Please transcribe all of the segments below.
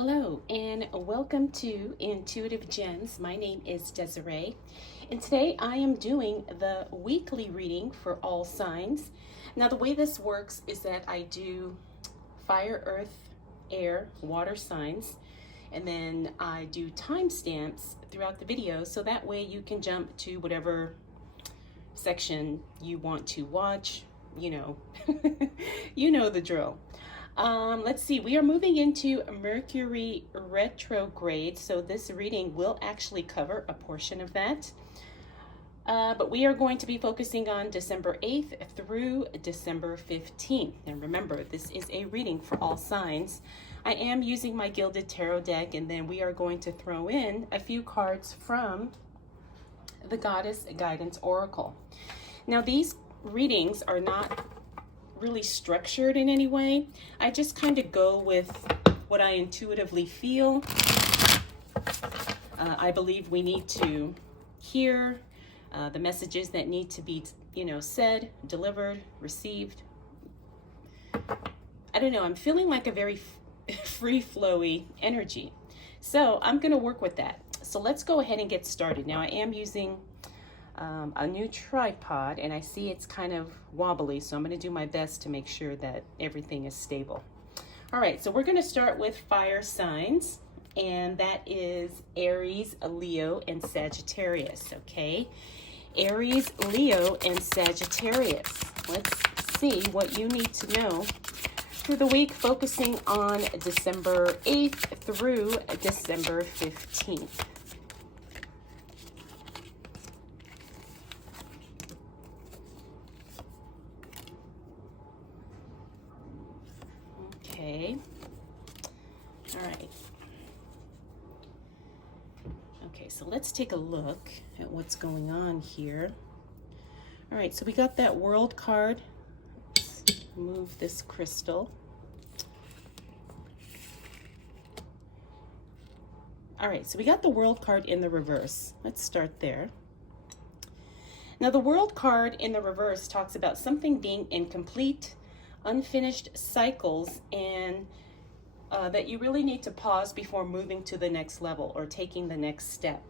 Hello and welcome to Intuitive Gems. My name is Desiree, and today I am doing the weekly reading for all signs. Now the way this works is that I do fire, earth, air, water signs, and then I do timestamps throughout the video so that way you can jump to whatever section you want to watch. You know, you know the drill. Let's see, we are moving into Mercury Retrograde, so this reading will actually cover a portion of that. But we are going to be focusing on December 8th through December 15th. And remember, this is a reading for all signs. I am using my Gilded Tarot deck, and then we are going to throw in a few cards from the Goddess Guidance Oracle. Now, these readings are not really structured in any way. I just kind of go with what I intuitively feel. I believe we need to hear the messages that need to be, said, delivered, received. I don't know, I'm feeling like a very free-flowy energy. So I'm going to work with that. So let's go ahead and get started. Now I am using a new tripod, and I see it's kind of wobbly, so I'm going to do my best to make sure that everything is stable. All right, so we're going to start with fire signs, and that is Aries, Leo, and Sagittarius, okay? Aries, Leo, and Sagittarius. Let's see what you need to know for the week, focusing on December 8th through December 15th. Okay. All right. Okay, so let's take a look at what's going on here. All right, so we got that World card. Let's move this crystal. All right, so we got the World card in the reverse. Let's start there. Now, the World card in the reverse talks about something being incomplete, unfinished cycles, and that you really need to pause before moving to the next level or taking the next step.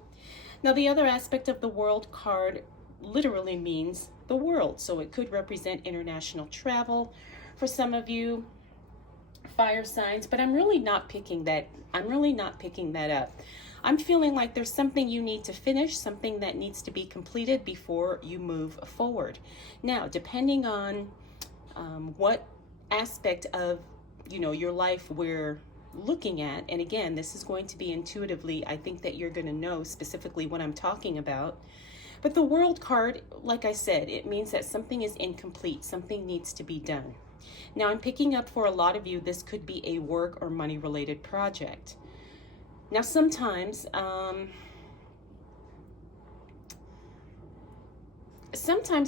Now, the other aspect of the World card literally means the world, so it could represent international travel for some of you fire signs, but I'm really not picking that up. I'm feeling like there's something you need to finish, something that needs to be completed before you move forward. Now, depending on what aspect of your life we're looking at, and again, this is going to be intuitively, I think that you're going to know specifically what I'm talking about. But the World card, like I said, it means that something is incomplete, something needs to be done. Now, I'm picking up for a lot of you, this could be a work or money related project. Now, sometimes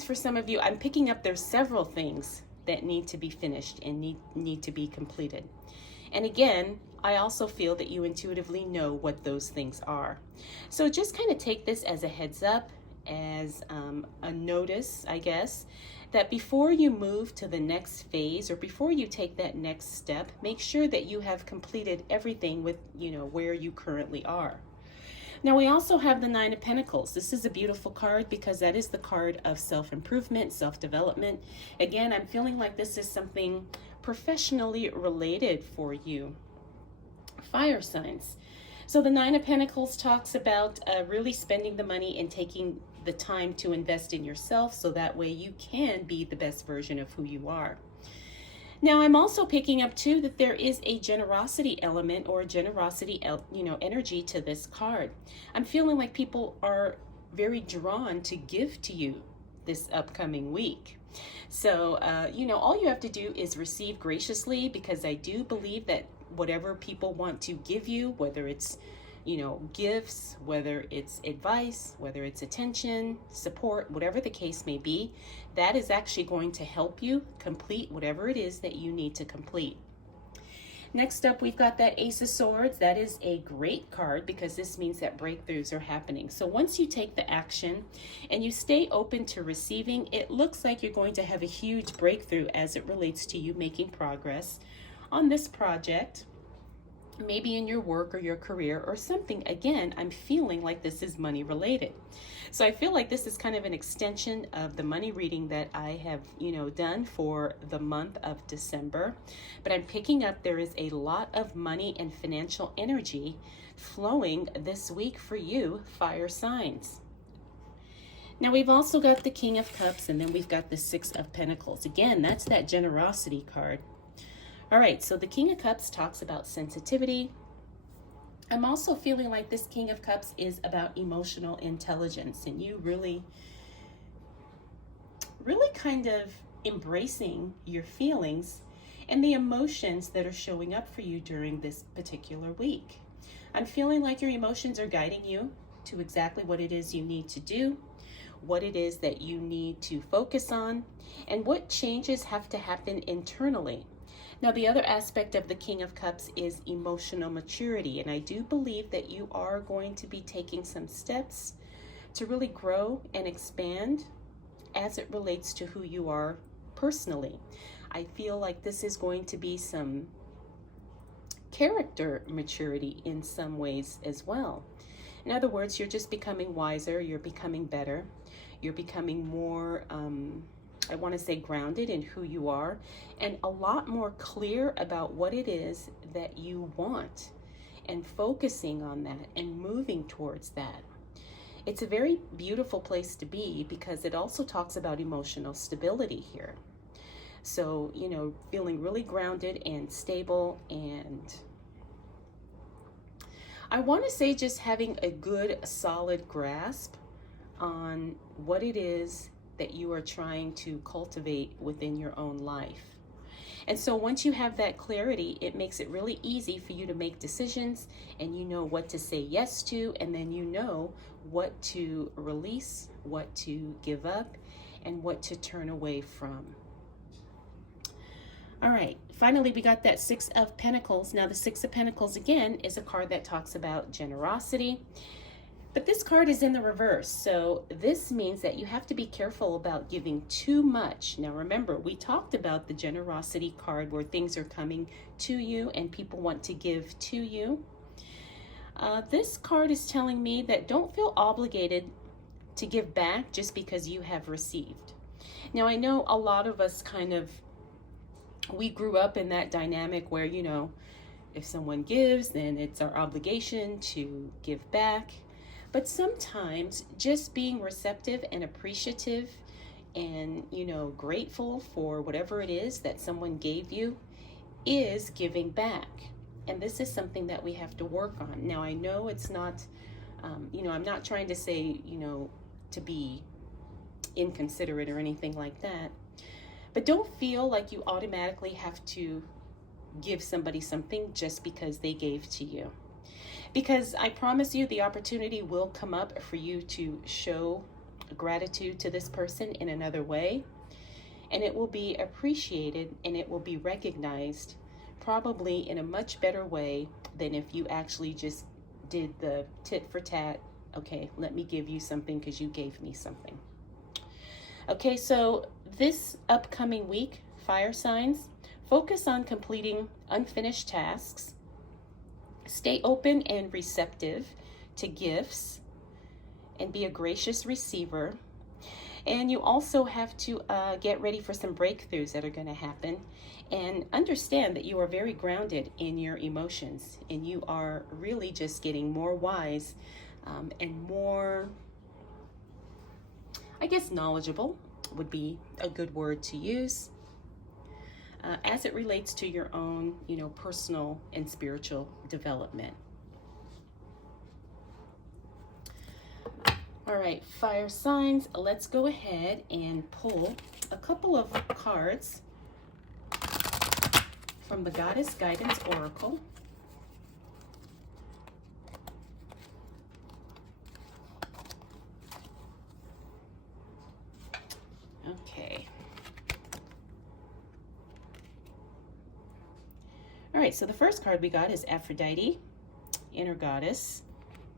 for some of you, I'm picking up there's several things that need to be finished and need to be completed. And again, I also feel that you intuitively know what those things are. So just kind of take this as a heads up, as a notice, I guess, that before you move to the next phase or before you take that next step, make sure that you have completed everything with, where you currently are. Now, we also have the Nine of Pentacles. This is a beautiful card because that is the card of self-improvement, self-development. Again, I'm feeling like this is something professionally related for you, fire signs. So the Nine of Pentacles talks about really spending the money and taking the time to invest in yourself so that way you can be the best version of who you are. Now, I'm also picking up too that there is a generosity element or generosity, energy to this card. I'm feeling like people are very drawn to give to you this upcoming week. So, all you have to do is receive graciously, because I do believe that whatever people want to give you, whether it's gifts, whether it's advice, whether it's attention, support, whatever the case may be, that is actually going to help you complete whatever it is that you need to complete. Next up, we've got that Ace of Swords. That is a great card because this means that breakthroughs are happening. So once you take the action and you stay open to receiving, it looks like you're going to have a huge breakthrough as it relates to you making progress on this project. maybe in your work or your career or something. Again, I'm feeling like this is money related. So I feel like this is kind of an extension of the money reading that I have, done for the month of December. But I'm picking up there is a lot of money and financial energy flowing this week for you, fire signs. Now we've also got the King of Cups, and then we've got the Six of Pentacles. Again, that's that generosity card. All right, so the King of Cups talks about sensitivity. I'm also feeling like this King of Cups is about emotional intelligence, and you really kind of embracing your feelings and the emotions that are showing up for you during this particular week. I'm feeling like your emotions are guiding you to exactly what it is you need to do, what it is that you need to focus on, and what changes have to happen internally. Now, the other aspect of the King of Cups is emotional maturity, and I do believe that you are going to be taking some steps to really grow and expand as it relates to who you are personally. I feel like this is going to be some character maturity in some ways as well. In other words, you're just becoming wiser, you're becoming better, you're becoming more I want to say grounded in who you are, and a lot more clear about what it is that you want, and focusing on that and moving towards that. It's a very beautiful place to be because it also talks about emotional stability here. So, feeling really grounded and stable, and I want to say just having a good solid grasp on what it is that you are trying to cultivate within your own life. And so once you have that clarity, it makes it really easy for you to make decisions, and you know what to say yes to, and then you know what to release, what to give up, and what to turn away from. All right, finally, we got that Six of Pentacles. Now, the Six of Pentacles, again, is a card that talks about generosity. But this card is in the reverse, so this means that you have to be careful about giving too much. Now remember, we talked about the generosity card where things are coming to you and people want to give to you. This card is telling me that don't feel obligated to give back just because you have received. Now I know a lot of us we grew up in that dynamic where, if someone gives, then it's our obligation to give back. But sometimes just being receptive and appreciative and, grateful for whatever it is that someone gave you is giving back. And this is something that we have to work on. Now, I know it's not, I'm not trying to say, to be inconsiderate or anything like that. But don't feel like you automatically have to give somebody something just because they gave to you. Because I promise you the opportunity will come up for you to show gratitude to this person in another way. And it will be appreciated and it will be recognized probably in a much better way than if you actually just did the tit for tat. Okay, let me give you something because you gave me something. Okay, so this upcoming week, fire signs, focus on completing unfinished tasks. Stay open and receptive to gifts and be a gracious receiver. And you also have to get ready for some breakthroughs that are going to happen, and understand that you are very grounded in your emotions, and you are really just getting more wise and more, knowledgeable would be a good word to use. As it relates to your own, personal and spiritual development. All right, fire signs, let's go ahead and pull a couple of cards from the Goddess Guidance Oracle. Okay. All right, so the first card we got is Aphrodite, Inner Goddess.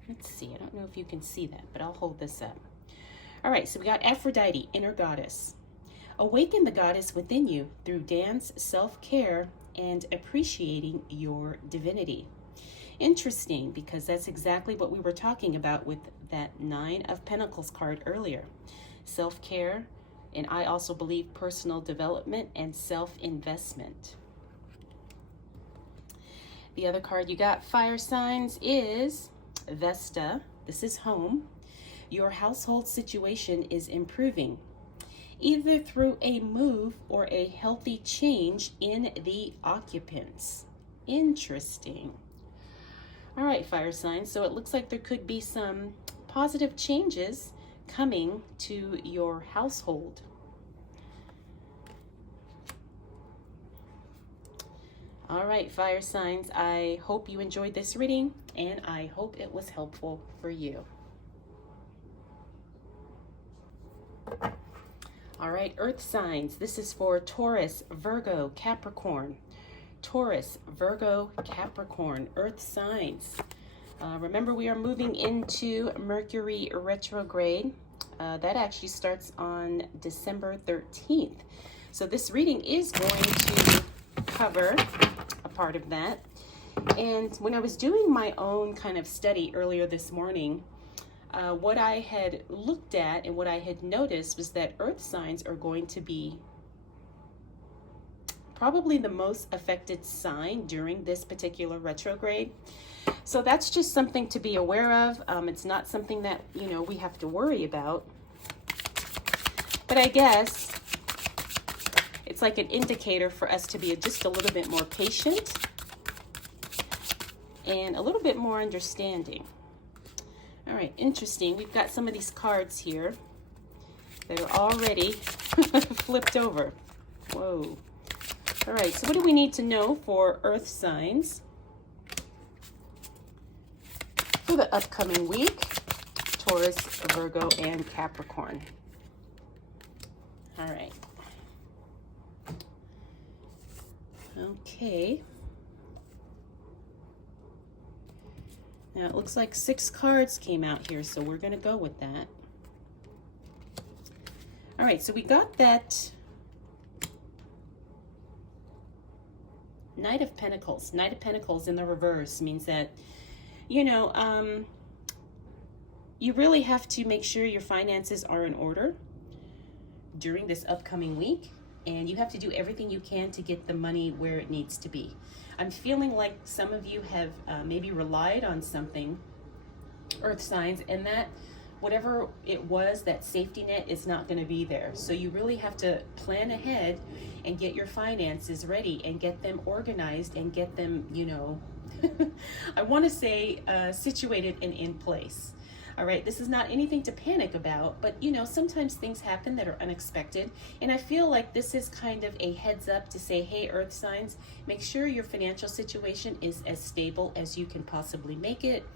Let's see, I don't know if you can see that, but I'll hold this up. All right, so we got Aphrodite, Inner Goddess. Awaken the goddess within you through dance, self-care, and appreciating your divinity. Interesting, because that's exactly what we were talking about with that Nine of Pentacles card earlier. Self-care, and I also believe personal development and self-investment. The other card you got, fire signs, is Vesta. This is home. Your household situation is improving, either through a move or a healthy change in the occupants. Interesting. All right, fire signs. So it looks like there could be some positive changes coming to your household. All right, fire signs, I hope you enjoyed this reading, and I hope it was helpful for you. All right, earth signs. This is for Taurus, Virgo, Capricorn. Taurus, Virgo, Capricorn, earth signs. Remember, we are moving into Mercury Retrograde. That actually starts on December 13th. So this reading is going to cover a part of that. And when I was doing my own kind of study earlier this morning, what I had looked at and what I had noticed was that earth signs are going to be probably the most affected sign during this particular retrograde. So that's just something to be aware of. It's not something that, we have to worry about. But I guess it's like an indicator for us to be just a little bit more patient and a little bit more understanding. All right, interesting. We've got some of these cards here that are already flipped over. Whoa. All right, so what do we need to know for earth signs for the upcoming week? Taurus, Virgo, and Capricorn. All right. Okay. Now it looks like 6 cards came out here, so we're going to go with that. All right, so we got that Knight of Pentacles. Knight of Pentacles in the reverse means that, you really have to make sure your finances are in order during this upcoming week, and you have to do everything you can to get the money where it needs to be. I'm feeling like some of you have maybe relied on something, earth signs, and that whatever it was, that safety net is not going to be there. So you really have to plan ahead and get your finances ready and get them organized and get them, I want to say situated and in place. All right, this is not anything to panic about, but sometimes things happen that are unexpected. And I feel like this is kind of a heads up to say, hey, earth signs, make sure your financial situation is as stable as you can possibly make it,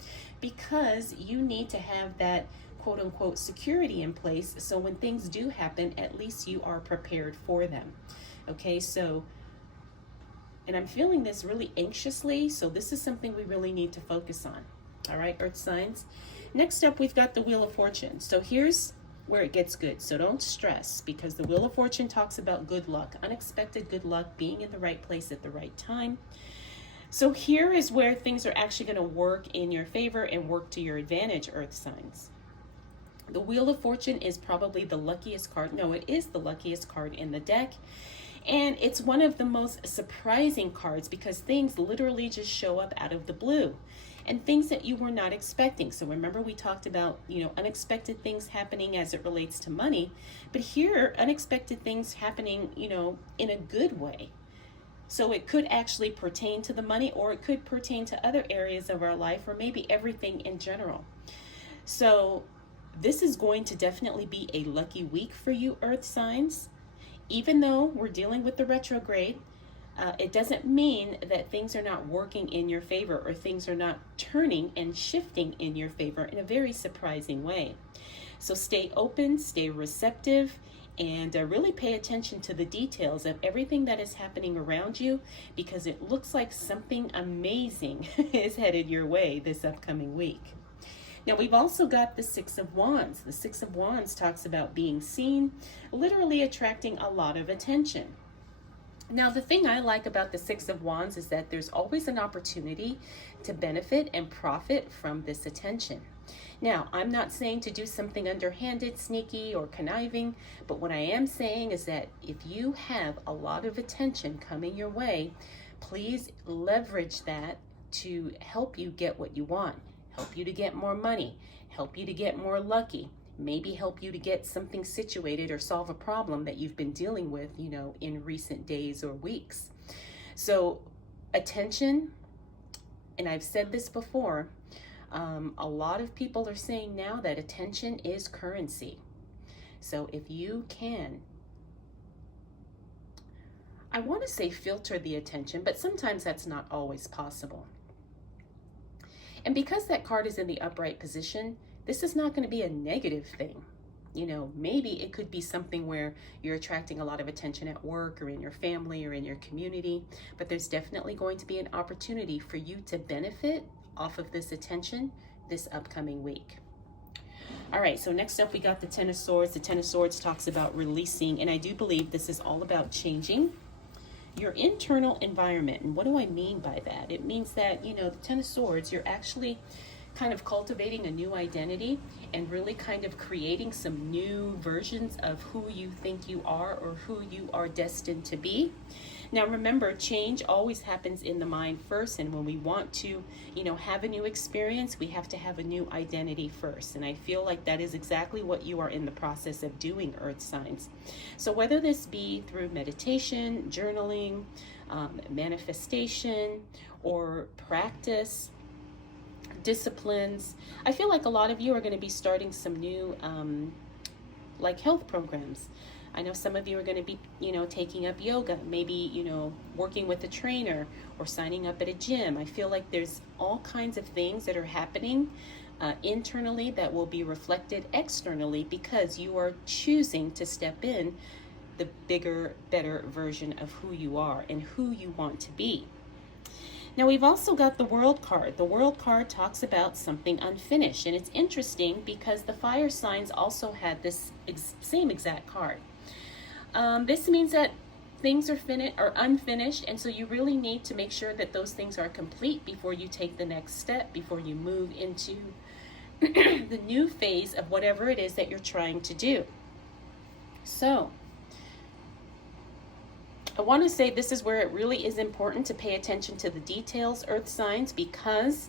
because you need to have that quote unquote security in place. So when things do happen, at least you are prepared for them. Okay, so, and I'm feeling this really anxiously. So this is something we really need to focus on. All right, earth signs. Next up, we've got the Wheel of Fortune. So here's where it gets good. So don't stress, because the Wheel of Fortune talks about good luck, unexpected good luck, being in the right place at the right time. So here is where things are actually going to work in your favor and work to your advantage, earth signs. The Wheel of Fortune is probably the luckiest card. No, it is the luckiest card in the deck. And it's one of the most surprising cards because things literally just show up out of the blue. And things that you were not expecting. So remember, we talked about, unexpected things happening as it relates to money. But here, unexpected things happening, in a good way. So it could actually pertain to the money, or it could pertain to other areas of our life, or maybe everything in general. So this is going to definitely be a lucky week for you, earth signs. Even though we're dealing with the retrograde, it doesn't mean that things are not working in your favor, or things are not turning and shifting in your favor in a very surprising way. So stay open, stay receptive, and really pay attention to the details of everything that is happening around you, because it looks like something amazing is headed your way this upcoming week. Now, we've also got the Six of Wands. The Six of Wands talks about being seen, literally attracting a lot of attention. Now, the thing I like about the Six of Wands is that there's always an opportunity to benefit and profit from this attention. Now, I'm not saying to do something underhanded, sneaky, or conniving, but what I am saying is that if you have a lot of attention coming your way, please leverage that to help you get what you want, help you to get more money, help you to get more lucky, maybe help you to get something situated or solve a problem that you've been dealing with, you know, in recent days or weeks. So attention, and I've said this before, a lot of people are saying now that attention is currency. So if you can, I want to say filter the attention, but sometimes that's not always possible. And because that card is in the upright position, this is not going to be a negative thing. You know, maybe it could be something where you're attracting a lot of attention at work or in your family or in your community, but there's definitely going to be an opportunity for you to benefit off of this attention this upcoming week. All right, so next up we got the Ten of Swords. The Ten of Swords talks about releasing, and I do believe this is all about changing your internal environment. And what do I mean by that? It means that, you know, the Ten of Swords, you're actually kind of cultivating a new identity and really kind of creating some new versions of who you think you are or who you are destined to be. Now remember, change always happens in the mind first, and when we want to, you know, have a new experience, we have to have a new identity first. And I feel like that is exactly what you are in the process of doing, Earth signs. So whether this be through meditation, journaling, manifestation, or practice, disciplines, I feel like a lot of you are going to be starting some new like health programs. I know some of you are going to be, you know, taking up yoga, maybe, you know, working with a trainer or signing up at a gym. I feel like there's all kinds of things that are happening internally that will be reflected externally because you are choosing to step in the bigger, better version of who you are and who you want to be. Now we've also got the World card. The World card talks about something unfinished, and it's interesting because the fire signs also had this same exact card. This means that things are unfinished, and so you really need to make sure that those things are complete before you take the next step, before you move into the new phase of whatever it is that you're trying to do. So I want to say this is where it really is important to pay attention to the details, Earth signs, because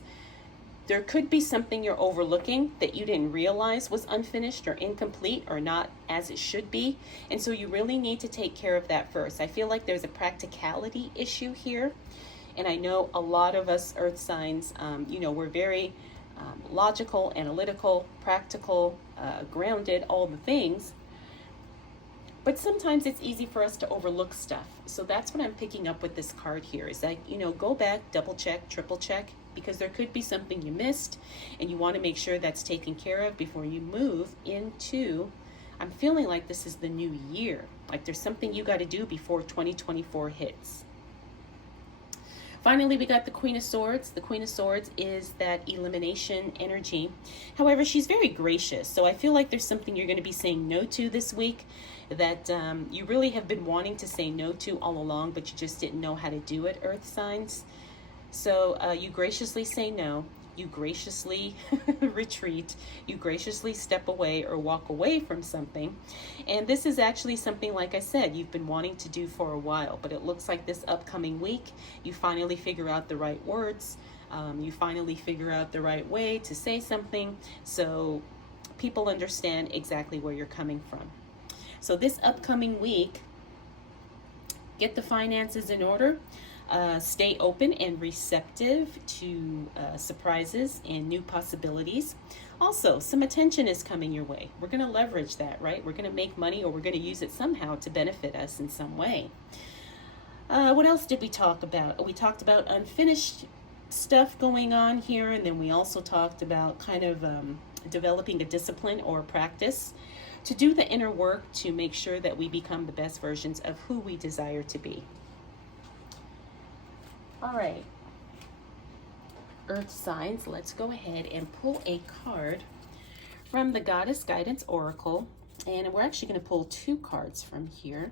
there could be something you're overlooking that you didn't realize was unfinished or incomplete or not as it should be. And so you really need to take care of that first. I feel like there's a practicality issue here. And I know a lot of us Earth signs, you know, we're very logical, analytical, practical, grounded, all the things. But sometimes it's easy for us to overlook stuff. So that's what I'm picking up with this card here is that, you know, go back, double check, triple check, because there could be something you missed and you want to make sure that's taken care of before you move into, I'm feeling like this is the new year. Like there's something you got to do before 2024 hits. Finally, we got the Queen of Swords. The Queen of Swords is that elimination energy. However, she's very gracious. So I feel like there's something you're going to be saying no to this week that you really have been wanting to say no to all along, but you just didn't know how to do it, Earth signs. So you graciously say no. You graciously retreat, you graciously step away or walk away from something. And this is actually something, like I said, you've been wanting to do for a while, but it looks like this upcoming week, you finally figure out the right words. You finally figure out the right way to say something so people understand exactly where you're coming from. So this upcoming week, get the finances in order. Stay open and receptive to surprises and new possibilities. Also, some attention is coming your way. We're going to leverage that, right? We're going to make money, or we're going to use it somehow to benefit us in some way. What else did we talk about? We talked about unfinished stuff going on here, and then we also talked about kind of developing a discipline or practice to do the inner work to make sure that we become the best versions of who we desire to be. All right, Earth signs, let's go ahead and pull a card from the Goddess Guidance Oracle. And we're actually going to pull two cards from here.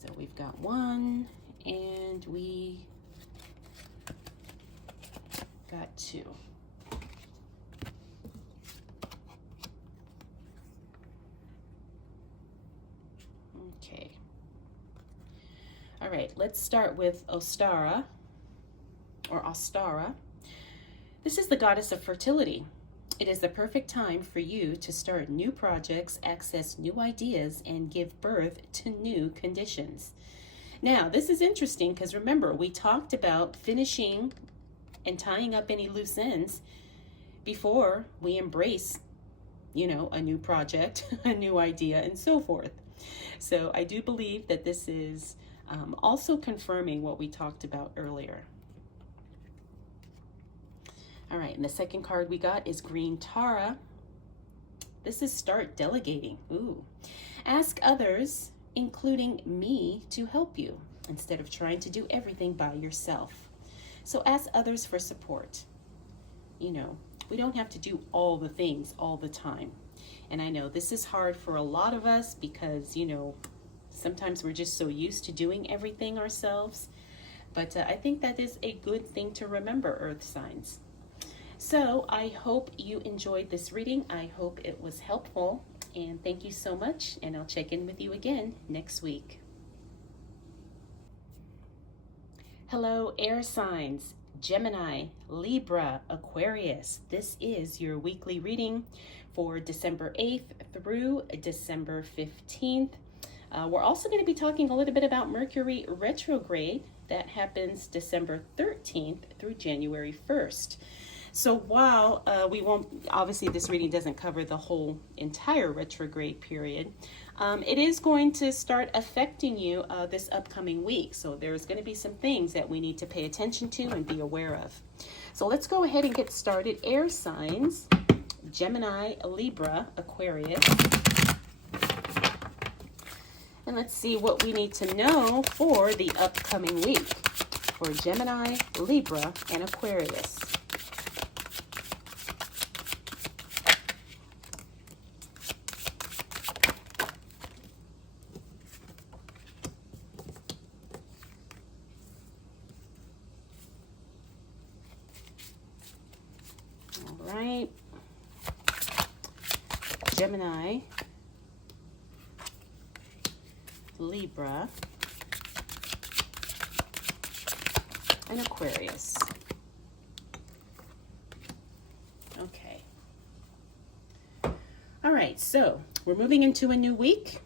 So we've got 1 and we got 2. Okay. All right, let's start with Ostara or Ostara. This is the goddess of fertility. It is the perfect time for you to start new projects, access new ideas, and give birth to new conditions. Now, this is interesting because remember, we talked about finishing and tying up any loose ends before we embrace, a new project, a new idea, and so forth. So I do believe that this is also confirming what we talked about earlier. All right, and the second card we got is Green Tara. This is start delegating. Ooh. Ask others, including me, to help you instead of trying to do everything by yourself. So ask others for support. We don't have to do all the things all the time. And I know this is hard for a lot of us because, sometimes we're just so used to doing everything ourselves. But I think that is a good thing to remember, Earth signs. So I hope you enjoyed this reading. I hope it was helpful. And thank you so much. And I'll check in with you again next week. Hello, air signs. Gemini, Libra, Aquarius. This is your weekly reading for December 8th through December 15th. We're also going to be talking a little bit about Mercury Retrograde. That happens December 13th through January 1st. So while we won't, obviously this reading doesn't cover the whole entire retrograde period, it is going to start affecting you this upcoming week. So there's going to be some things that we need to pay attention to and be aware of. So let's go ahead and get started. Air signs, Gemini, Libra, Aquarius. And let's see what we need to know for the upcoming week for Gemini, Libra, and Aquarius. All right. Gemini, Libra, and Aquarius. Okay. All right, so we're moving into a new week.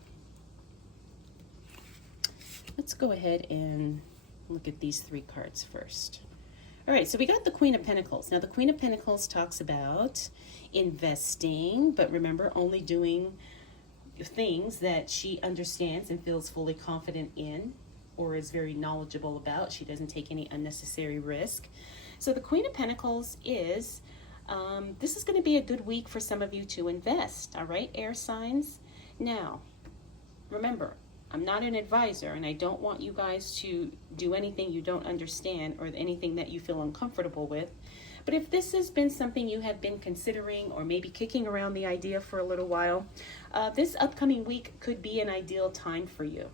Let's go ahead and look at these 3 cards first. All right, so we got the Queen of Pentacles. Now, the Queen of Pentacles talks about investing, but remember, only doing things that she understands and feels fully confident in or is very knowledgeable about. She doesn't take any unnecessary risk. So the Queen of Pentacles is, this is going to be a good week for some of you to invest, all right, air signs? Now, remember, I'm not an advisor, and I don't want you guys to do anything you don't understand or anything that you feel uncomfortable with. But if this has been something you have been considering or maybe kicking around the idea for a little while, this upcoming week could be an ideal time for you.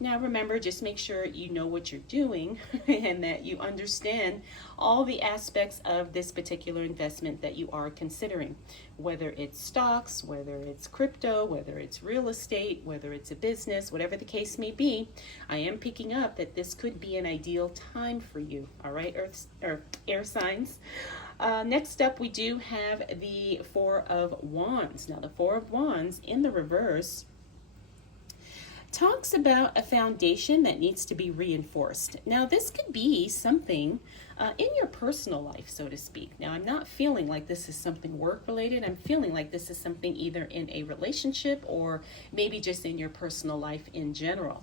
Now remember, just make sure you know what you're doing and that you understand all the aspects of this particular investment that you are considering, whether it's stocks, whether it's crypto, whether it's real estate, whether it's a business, whatever the case may be. I am picking up that this could be an ideal time for you. All right, air signs. Next up, we do have the Four of Wands. Now, the Four of Wands in the reverse talks about a foundation that needs to be reinforced. Now, this could be something in your personal life, so to speak. Now, I'm not feeling like this is something work-related. I'm feeling like this is something either in a relationship or maybe just in your personal life in general.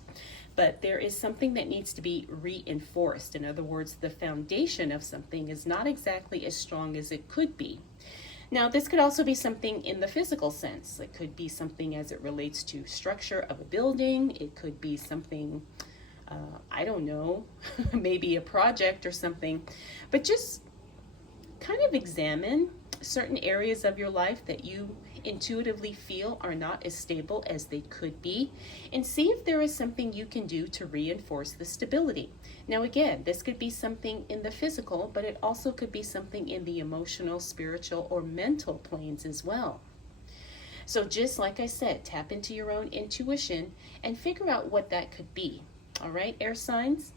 But there is something that needs to be reinforced. In other words, the foundation of something is not exactly as strong as it could be. Now, this could also be something in the physical sense. It could be something as it relates to structure of a building. It could be something, I don't know, maybe a project or something. But just kind of examine certain areas of your life that you intuitively feel are not as stable as they could be, and see if there is something you can do to reinforce the stability. Now again, this could be something in the physical, but it also could be something in the emotional, spiritual, or mental planes as well. So just like I said, tap into your own intuition and figure out what that could be. All right, air signs?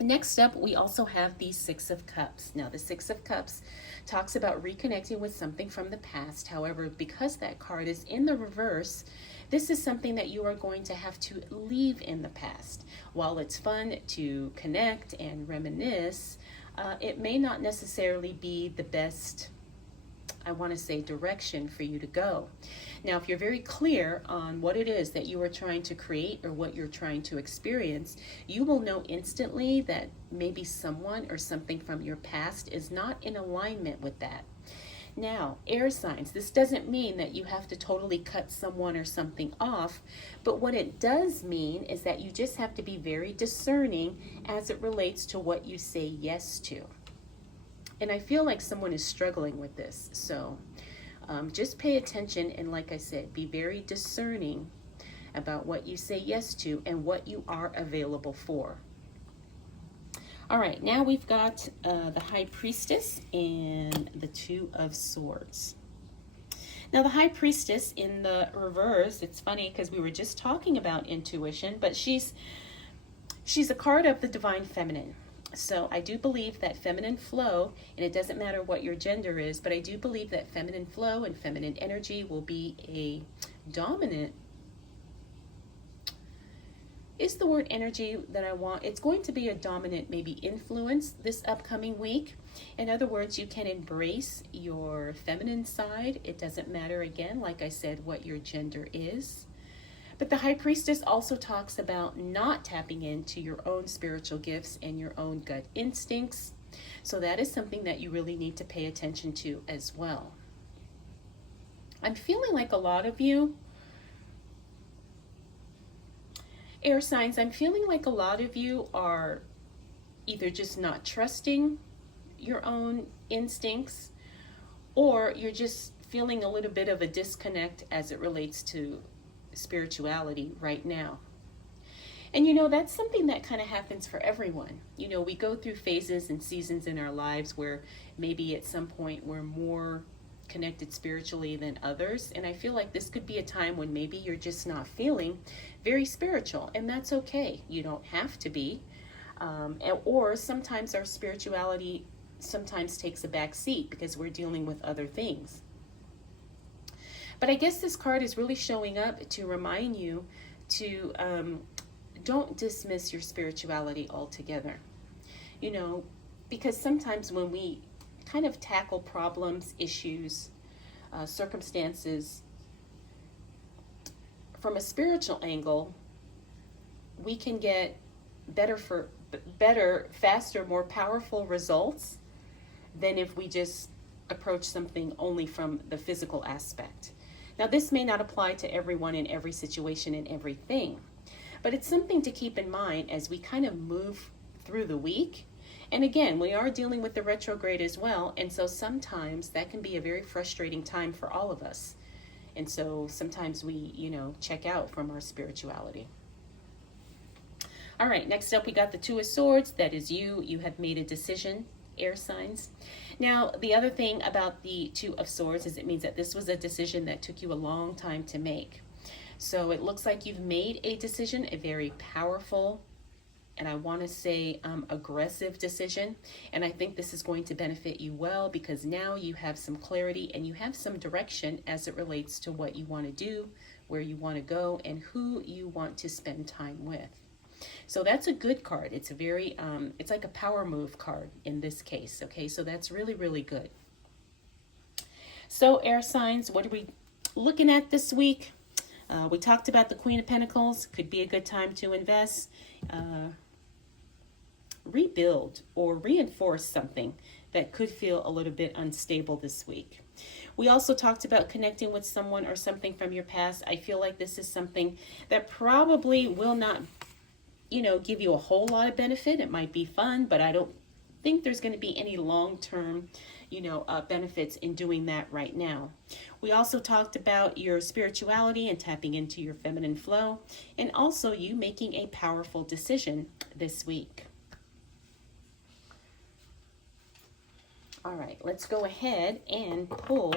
Next up, we also have the Six of Cups. Now, the Six of Cups talks about reconnecting with something from the past. However, because that card is in the reverse, this is something that you are going to have to leave in the past. While it's fun to connect and reminisce, it may not necessarily be the best, I want to say, direction for you to go. Now, if you're very clear on what it is that you are trying to create or what you're trying to experience, you will know instantly that maybe someone or something from your past is not in alignment with that. Now, air signs, this doesn't mean that you have to totally cut someone or something off, but what it does mean is that you just have to be very discerning as it relates to what you say yes to. And I feel like someone is struggling with this. So just pay attention and, like I said, be very discerning about what you say yes to and what you are available for. All right, now we've got the High Priestess and the Two of Swords. Now the High Priestess in the reverse, it's funny because we were just talking about intuition, but she's a card of the Divine Feminine. So I do believe that feminine flow, and it doesn't matter what your gender is, but I do believe that feminine flow and feminine energy will be a dominant, is the word energy that I want. It's going to be a dominant maybe influence this upcoming week. In other words, you can embrace your feminine side. It doesn't matter, again, like I said, what your gender is. But the High Priestess also talks about not tapping into your own spiritual gifts and your own gut instincts. So that is something that you really need to pay attention to as well. I'm feeling like a lot of you, air signs, I'm feeling like a lot of you are either just not trusting your own instincts, or you're just feeling a little bit of a disconnect as it relates to spirituality right now. And you know, that's something that kind of happens for everyone. You know, we go through phases and seasons in our lives where maybe at some point we're more connected spiritually than others. And I feel like this could be a time when maybe you're just not feeling very spiritual, and that's okay. You don't have to be. Or sometimes our spirituality sometimes takes a back seat because we're dealing with other things. But I guess this card is really showing up to remind you to don't dismiss your spirituality altogether. You know, because sometimes when we kind of tackle problems, issues, circumstances from a spiritual angle, we can get better, faster, more powerful results than if we just approach something only from the physical aspect. Now, this may not apply to everyone in every situation and everything, but it's something to keep in mind as we kind of move through the week. And again, we are dealing with the retrograde as well, and so sometimes that can be a very frustrating time for all of us. And so sometimes we, check out from our spirituality. All right, next up we got the Two of Swords. That is you. You have made a decision, air signs. Now, the other thing about the Two of Swords is it means that this was a decision that took you a long time to make. So it looks like you've made a decision, a very powerful, and I want to say aggressive decision. And I think this is going to benefit you well because now you have some clarity and you have some direction as it relates to what you want to do, where you want to go, and who you want to spend time with. So that's a good card. It's a very, it's like a power move card in this case. Okay, so that's really, really good. So air signs, what are we looking at this week? We talked about the Queen of Pentacles. Could be a good time to invest, rebuild, or reinforce something that could feel a little bit unstable this week. We also talked about connecting with someone or something from your past. I feel like this is something that probably will not, give you a whole lot of benefit. It might be fun, but I don't think there's going to be any long-term, benefits in doing that right now. We also talked about your spirituality and tapping into your feminine flow, and also you making a powerful decision this week. All right, let's go ahead and pull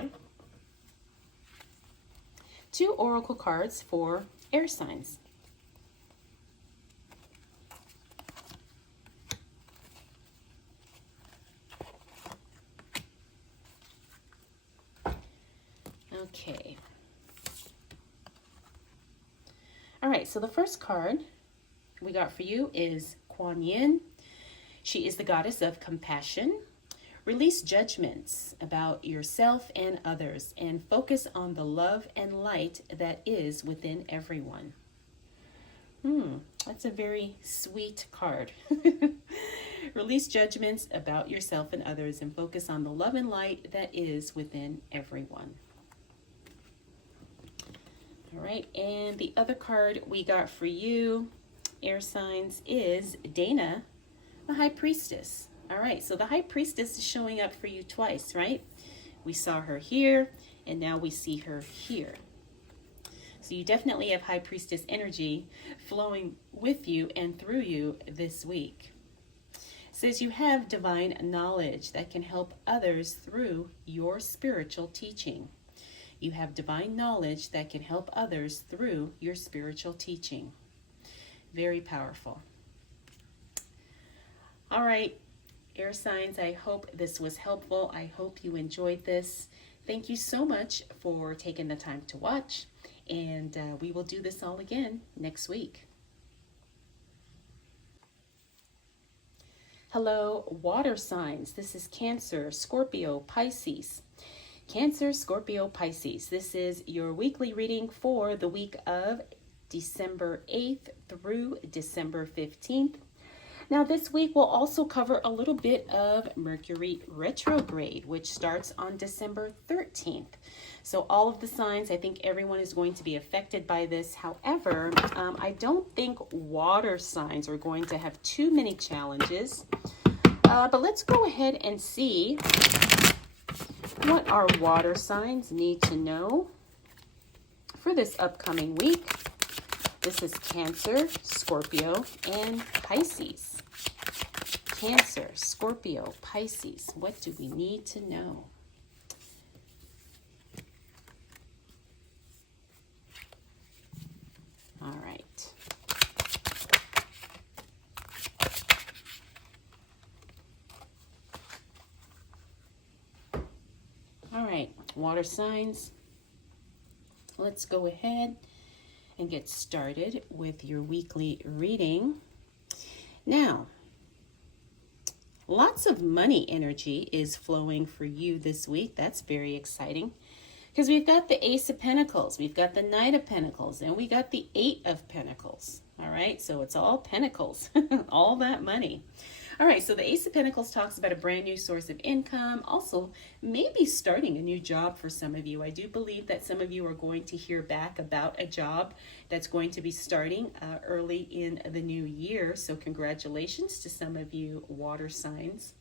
2 oracle cards for air signs. Okay. All right, so the first card we got for you is Kuan Yin. She is the goddess of compassion. Release judgments about yourself and others and focus on the love and light that is within everyone. That's a very sweet card. Release judgments about yourself and others and focus on the love and light that is within everyone. All right, and the other card we got for you, air signs, is Dana, the High Priestess. All right, so the High Priestess is showing up for you twice, right? We saw her here, and now we see her here. So you definitely have High Priestess energy flowing with you and through you this week. It says you have divine knowledge that can help others through your spiritual teaching. You have divine knowledge that can help others through your spiritual teaching. Very powerful. All right, air signs, I hope this was helpful. I hope you enjoyed this. Thank you so much for taking the time to watch, and we will do this all again next week. Hello, water signs. This is Cancer, Scorpio, Pisces. Cancer, Scorpio, Pisces. This is your weekly reading for the week of December 8th through December 15th. Now, this week will also cover a little bit of Mercury Retrograde, which starts on December 13th. So all of the signs, I think everyone is going to be affected by this. However, I don't think water signs are going to have too many challenges. But let's go ahead and see what our water signs need to know for this upcoming week. This is Cancer, Scorpio, and Pisces. Cancer, Scorpio, Pisces. What do we need to know? All right. All right, water signs. Let's go ahead and get started with your weekly reading. Now, lots of money energy is flowing for you this week. That's very exciting because we've got the Ace of Pentacles, we've got the Knight of Pentacles, and we got the 8 of Pentacles. All right, so it's all pentacles, all that money. All right, so the Ace of Pentacles talks about a brand new source of income, also maybe starting a new job for some of you. I do believe that some of you are going to hear back about a job that's going to be starting early in the new year. So congratulations to some of you water signs.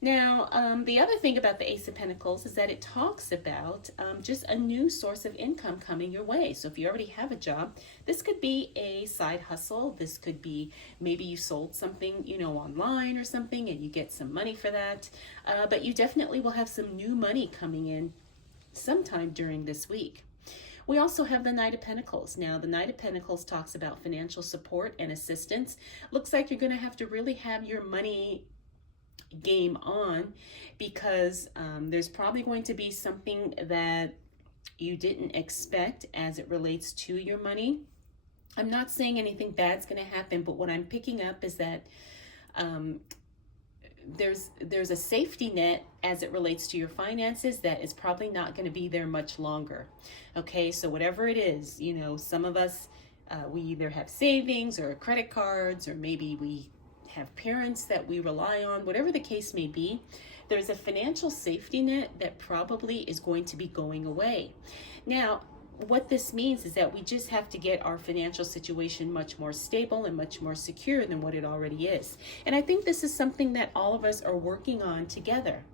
Now, the other thing about the Ace of Pentacles is that it talks about just a new source of income coming your way. So if you already have a job, this could be a side hustle. This could be maybe you sold something, online or something, and you get some money for that. But you definitely will have some new money coming in sometime during this week. We also have the Knight of Pentacles. Now, the Knight of Pentacles talks about financial support and assistance. Looks like you're going to have to really have your money game on because there's probably going to be something that you didn't expect as it relates to your money. I'm not saying anything bad's going to happen, but what I'm picking up is that there's a safety net as it relates to your finances that is probably not going to be there much longer. Okay, so whatever it is, some of us, we either have savings or credit cards, or maybe we have parents that we rely on, whatever the case may be, there's a financial safety net that probably is going to be going away. Now, what this means is that we just have to get our financial situation much more stable and much more secure than what it already is. And I think this is something that all of us are working on together.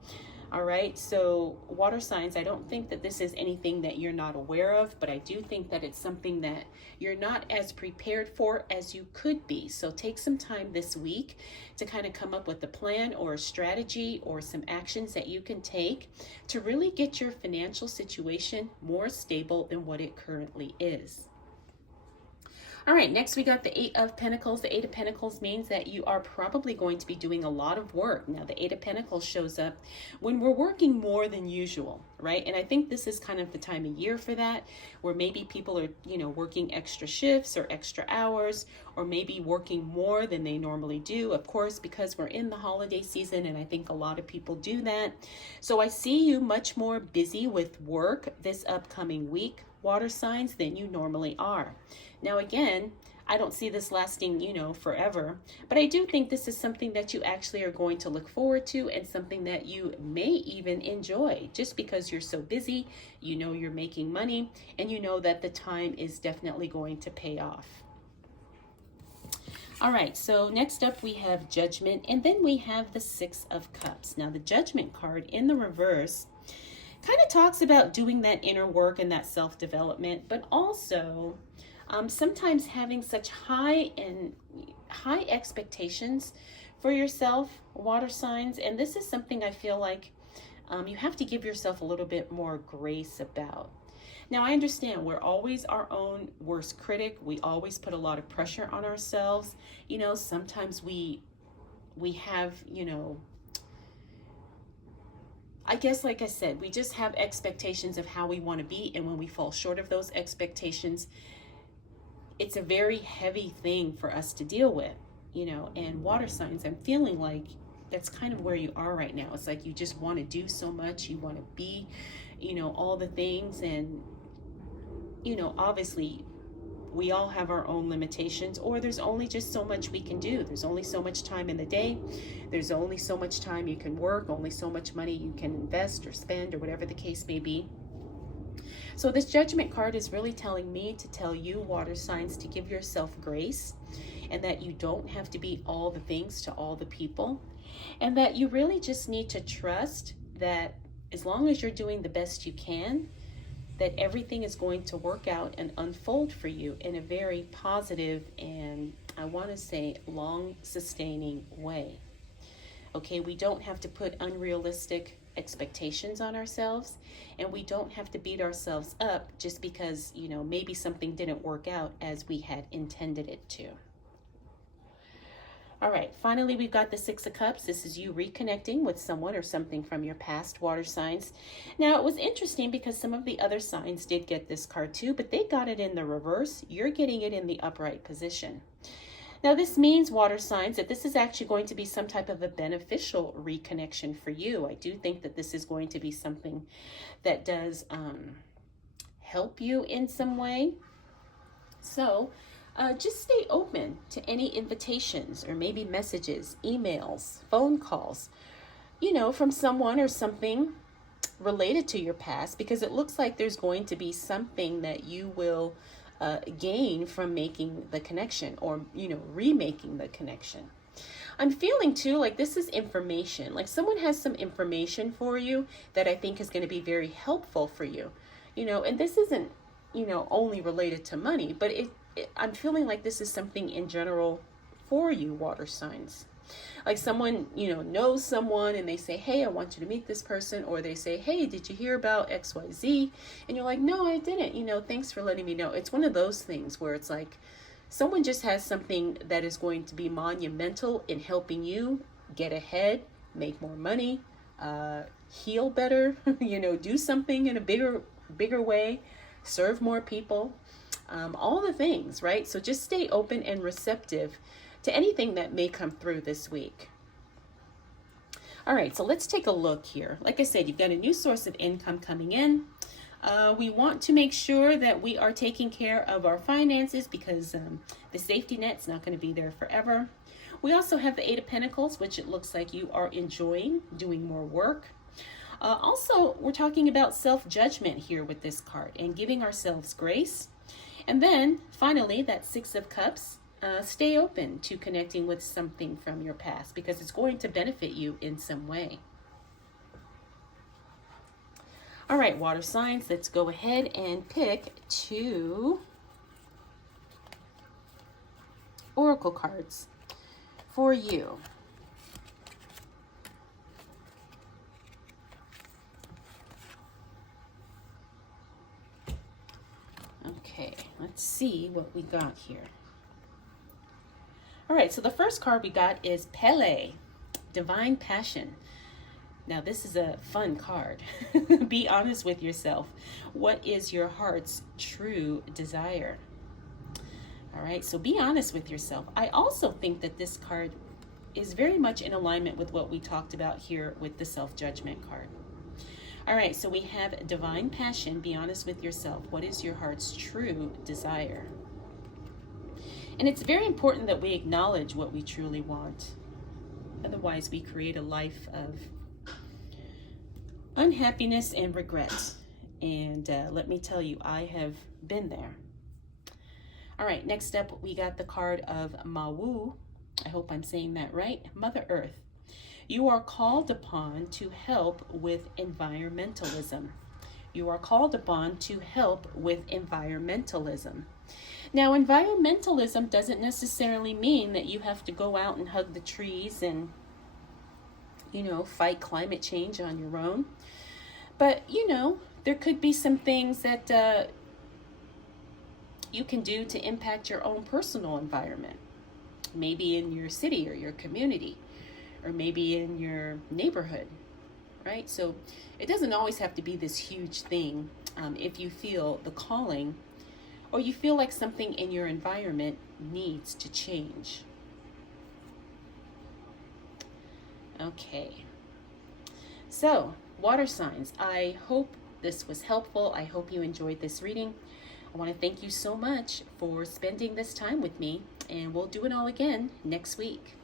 All right, so water signs, I don't think that this is anything that you're not aware of, but I do think that it's something that you're not as prepared for as you could be. So take some time this week to kind of come up with a plan or a strategy or some actions that you can take to really get your financial situation more stable than what it currently is. All right, next we got the Eight of Pentacles. The Eight of Pentacles means that you are probably going to be doing a lot of work. Now, the Eight of Pentacles shows up when we're working more than usual, right? And I think this is kind of the time of year for that, where maybe people are, working extra shifts or extra hours, or maybe working more than they normally do. Of course, because we're in the holiday season, and I think a lot of people do that. So I see you much more busy with work this upcoming week, water signs, than you normally are. Now, again, I don't see this lasting, forever, but I do think this is something that you actually are going to look forward to and something that you may even enjoy just because you're so busy, you're making money, and you know that the time is definitely going to pay off. All right, so next up we have Judgment, and then we have the Six of Cups. Now, the Judgment card in the reverse kind of talks about doing that inner work and that self-development, but also sometimes having such high expectations for yourself, water signs. And this is something I feel like you have to give yourself a little bit more grace about. Now, I understand we're always our own worst critic. We always put a lot of pressure on ourselves. Sometimes we have, I guess, like I said, we just have expectations of how we want to be. And when we fall short of those expectations, it's a very heavy thing for us to deal with, and water signs, I'm feeling like that's kind of where you are right now. It's like you just want to do so much. You want to be, all the things. And, obviously we all have our own limitations, or there's only just so much we can do. There's only so much time in the day. There's only so much time you can work, only so much money you can invest or spend, or whatever the case may be. So this Judgment card is really telling me to tell you, water signs, to give yourself grace, and that you don't have to be all the things to all the people, and that you really just need to trust that as long as you're doing the best you can, that everything is going to work out and unfold for you in a very positive and, I want to say, long sustaining way. Okay, we don't have to put unrealistic expectations on ourselves, and we don't have to beat ourselves up just because, maybe something didn't work out as we had intended it to. All right, finally, we've got the Six of Cups. This is you reconnecting with someone or something from your past, water signs. Now, it was interesting because some of the other signs did get this card too, but they got it in the reverse. You're getting it in the upright position. Now, this means, water signs, that this is actually going to be some type of a beneficial reconnection for you. I do think that this is going to be something that does help you in some way. So just stay open to any invitations or maybe messages, emails, phone calls, from someone or something related to your past, because it looks like there's going to be something that you will gain from making the connection, or remaking the connection. I'm feeling too like this is information, like someone has some information for you that I think is going to be very helpful for you, and this isn't only related to money, but I'm feeling like this is something in general for you, water signs. Like someone, knows someone and they say, hey, I want you to meet this person. Or they say, hey, did you hear about XYZ? And you're like, no, I didn't. Thanks for letting me know. It's one of those things where it's like someone just has something that is going to be monumental in helping you get ahead, make more money, heal better, do something in a bigger way, serve more people, all the things, right? So just stay open and receptive to anything that may come through this week. All right, so let's take a look here. Like I said, you've got a new source of income coming in. We want to make sure that we are taking care of our finances because the safety net's not going to be there forever. We also have the Eight of Pentacles, which it looks like you are enjoying doing more work. Also, we're talking about self-judgment here with this card and giving ourselves grace. And then finally, that Six of Cups, stay open to connecting with something from your past because it's going to benefit you in some way. All right, water signs, let's go ahead and pick 2 oracle cards for you. Okay, let's see what we got here. All right, so the first card we got is Pele, Divine Passion. Now, this is a fun card. Be honest with yourself. What is your heart's true desire? All right, so be honest with yourself. I also think that this card is very much in alignment with what we talked about here with the self-judgment card. All right, so we have Divine Passion. Be honest with yourself. What is your heart's true desire? And it's very important that we acknowledge what we truly want. Otherwise, we create a life of unhappiness and regret. And let me tell you, I have been there. All right, next up, we got the card of Mawu. I hope I'm saying that right. Mother Earth. You are called upon to help with environmentalism. You are called upon to help with environmentalism. Now, environmentalism doesn't necessarily mean that you have to go out and hug the trees and, fight climate change on your own. But, there could be some things that you can do to impact your own personal environment. Maybe in your city or your community, or maybe in your neighborhood, right? So it doesn't always have to be this huge thing. If you feel the calling, or you feel like something in your environment needs to change. Okay. So, water signs, I hope this was helpful. I hope you enjoyed this reading. I want to thank you so much for spending this time with me, and we'll do it all again next week.